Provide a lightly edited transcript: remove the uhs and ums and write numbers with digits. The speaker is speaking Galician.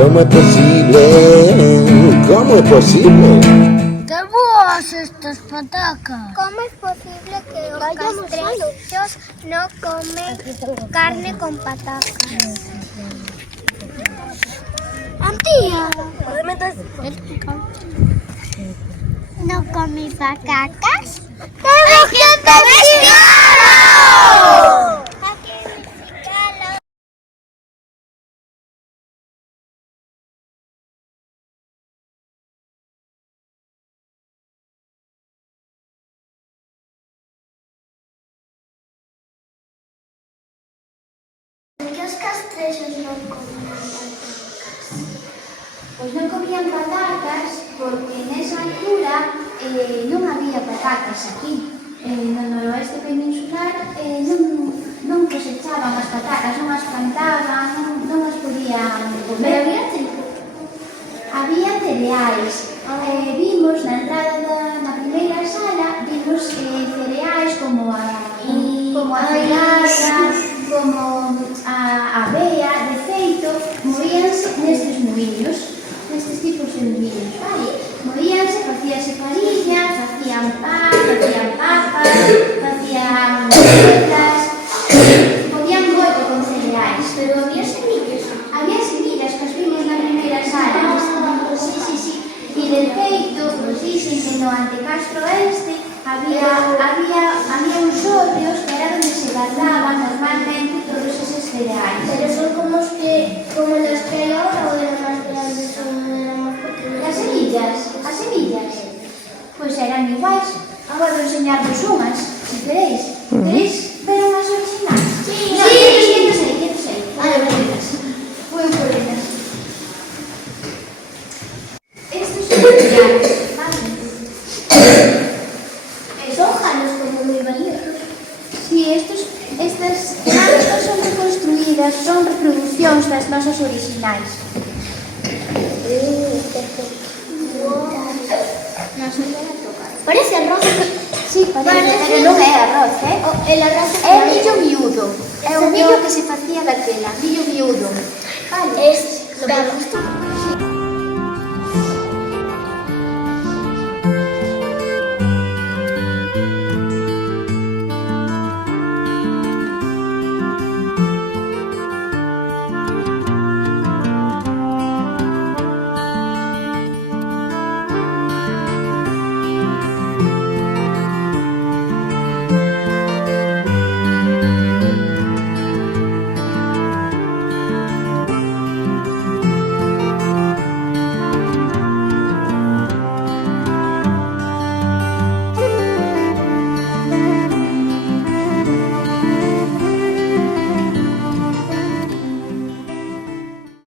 ¿Cómo es posible? ¿Cómo es posible? ¡Qué boas estas patacas! ¿Cómo es posible que los castreños no comen carne con patacas? ¡Antía! ¿No comen patacas? ¡Tenemos que investigarlo! Hay que investigarlo. Os castrexos non comen patacas? Pois non comían patacas porque nesa altura non había patacas aquí. No noroeste peninsular non cosechaban as patacas, non as plantaban, non as podían comer. Pero había trigo. Había cereais. Vimos na entrada na primeira sala, vimos cereais como a cereaia, como a avea. De feito, movíanse nestes moinhos, nestes tipos de moinhos, vale? Movíanse, facíase fariña, facían pan, facían papas, facían galletas, ponían moito con cereais. Pero había semillas. Había semillas que as vimos na primeira sala. Sí. E de feito, nos dicen que no Antecastro Oeste había uns hórreos que era onde se guardaban normalmente todos eses cereais. Pero son como las que hay ahora o eran más grandes o eran más pequeñas. As semillas, pois eran iguais. Podo enseñarvos unhas, se queréis. Queréis ver unhas originais? Sí. No, que non sei. Vou por elas. Estes son cereais, vale? Son jalos como muy valiosos. Si, estas plantas son reconstruídas, son reproduccións das nosas originais. Parece arroz. Sí, parece, pero non é arroz, El arroz É millo miúdo. É o millo que se facía daquela, millo miúdo. Vale.